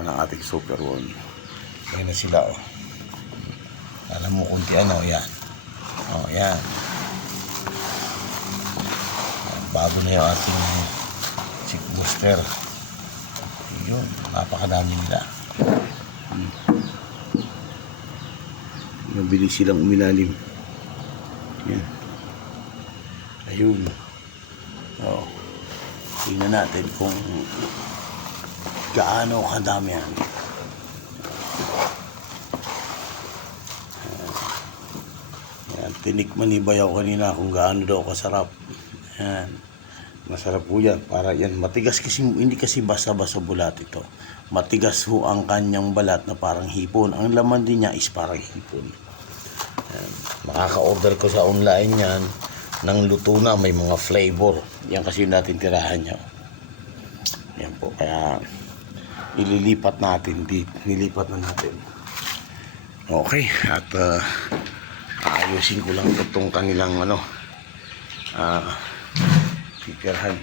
ng ating super worm. Ayan na sila, oh. Alam mo kunti ano, yan. Oh, yan. Bago na yung ating chick booster. Yun, napakadami nila. Mabilis silang umilalim. Yan. Ayun. Oh. Tingnan natin kung gaano kadami yan. Yan. Tinikman ni Bayaw kanina kung gaano daw kasarap. Yan. Masarap po yan. Para yan. Matigas kasi, hindi kasi basa-basa bulat ito. Matigas ho ang kanyang balat na parang hipon. Ang laman din niya is parang hipon. Yan. Makaka-order ko sa online yan ng luto na may mga flavor. Yan kasi yung natin tirahan niya. Yan po. Kaya ililipat natin. Nilipat na natin. Okay. At ayusin ko lang itong kanilang titirahan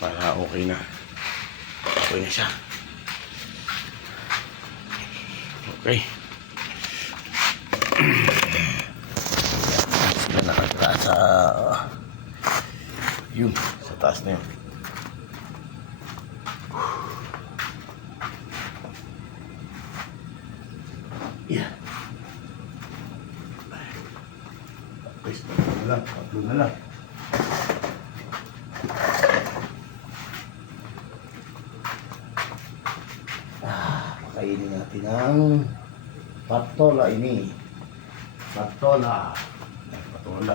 para okay na. Okay na siya. Okay. Sila nakatira sa yun, sa taas na yun. Yeah. Tatlo na lang. Pakainin natin ang patola ini. Patola. Patola.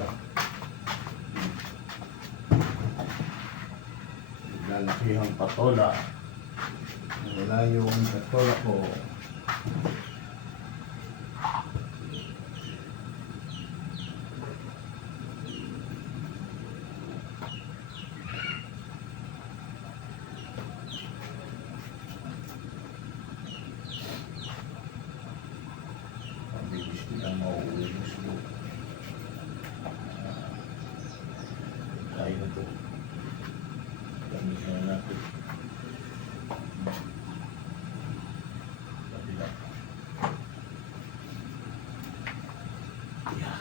Lalaki ang patola. Wala yung patola ko. Ang mauuli mo siguro. Kaya na ito. Gamitin na natin. Kabila. Yeah.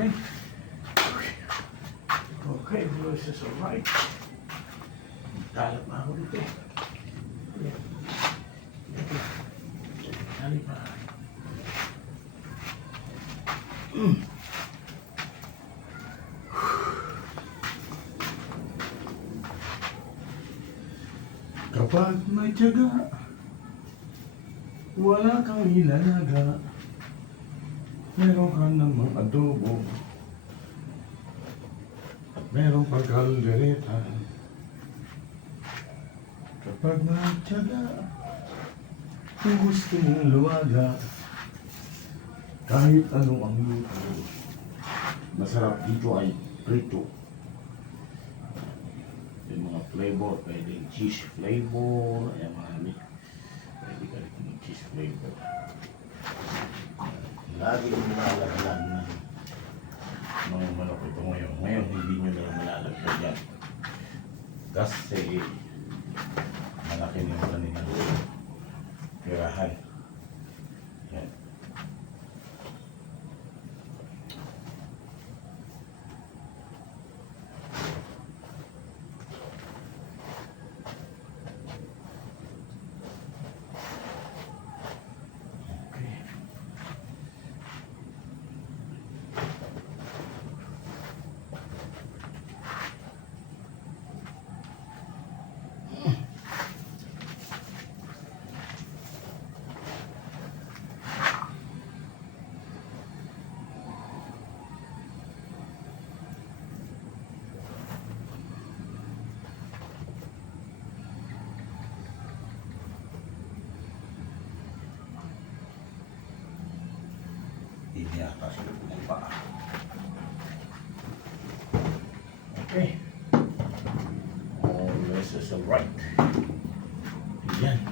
Okay. Okay, this is all right. Talap na ako dito. Talip pa. Kapag may tiyaga, wala kang ilalaga. Meron ka namang adobo at meron pang kaldereta. Kapag nagtiyaga, kung gusto mong luwaga, kahit anong ang luto, masarap dito ay prito. Yung mga flavor, pwedeng cheese flavor, ayan marami. Pwede ka rin yung cheese flavor. Lagi yung malalaglag na mga manok ito ngayon. Ngayon, hindi nyo na malalaglag yan. Kasi malaki na yung kanina pirahan. Yan. Okay. Always is right. Yan.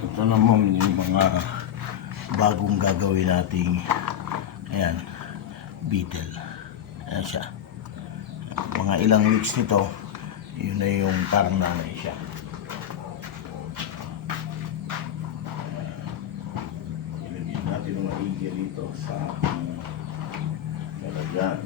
Ito naman yung mga bagong gagawin nating ayan, beetle. Ayan siya. Mga ilang weeks nito, yun na yung parang nanay siya. Ilagyan natin ng maigi rito sa lalagyan.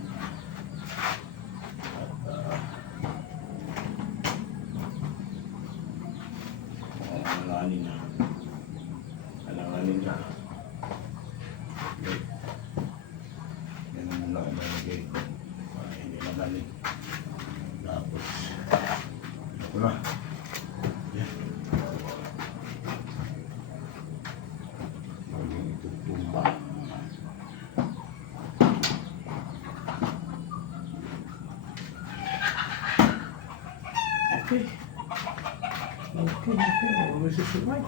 Alanganin na. Okay. Yan ang muna ang nalagay ko. Hindi magaling. Tapos, ito na. Yan. Maging itutumba. Okay. Okay. Always is right.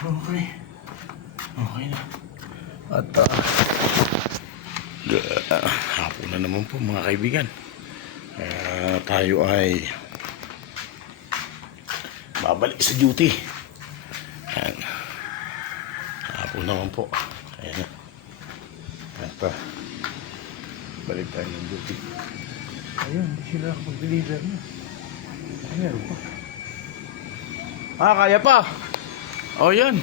Okay. Okay na. At hapon na naman po mga kaibigan. Tayo ay babalik sa duty. Ayan. Hapon naman po. Ayan na. At balik tayo ng duty. Ayun, hindi sila mag-deliver na. Ayan pa. Kaya pa. Oh, yun.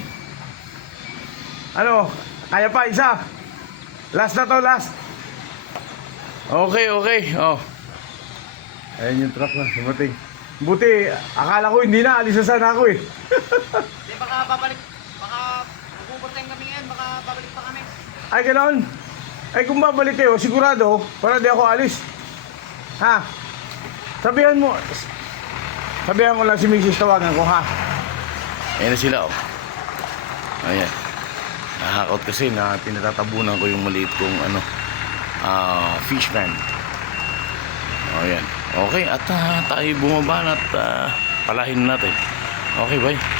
Ano? Kaya pa, isa. Last na to, last. Okay. Oh. Ayan yung truck na, dumating. Buti, akala ko hindi na, alis na sana ako eh. Hindi, baka babalik. Baka mag-overtime kami ngayon, baka babalik pa kami. Ay, ganoon. Ay, kung babalik kayo, sigurado, para di ako alis. Ha? Sabihan mo lang si Mrs. tawagan ko, ha? Ayan na sila, oh. Ayan. Nakakot kasi na pinatatabunan ko yung maliit kong fish pan. Ayan. Okay, at tayo bumaba na at palahin natin. Okay, bye.